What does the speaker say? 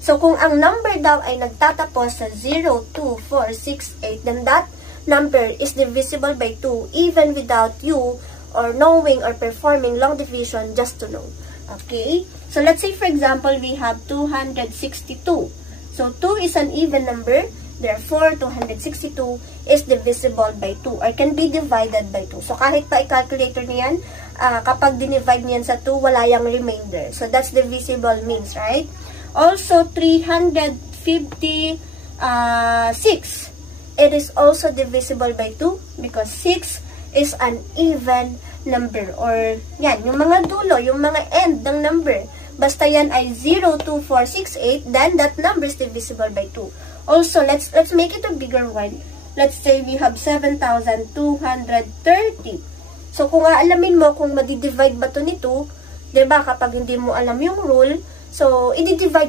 So, kung ang number daw ay nagtatapos sa 0, 2, 4, 6, 8, then that number is divisible by 2 even without you or knowing or performing long division just to know. Okay? So, let's say for example, we have 262. So, 2 is an even number. Therefore, 262 is divisible by 2 or can be divided by 2. So, kahit pa i-calculator niyan, kapag dinivide niyan sa 2, wala yung remainder. So, that's divisible means, right? Also, 356. It is also divisible by 2 because 6 is an even number. Or, yan, yung mga dulo, yung mga end ng number. Basta yan ay 0, 2, 4, 6, 8, then that number is divisible by 2. Also, let's make it a bigger one. Let's say we have 7,230. So, kung aalamin mo kung madi-divide ba to nito, diba, kapag hindi mo alam yung rule, so, i-divide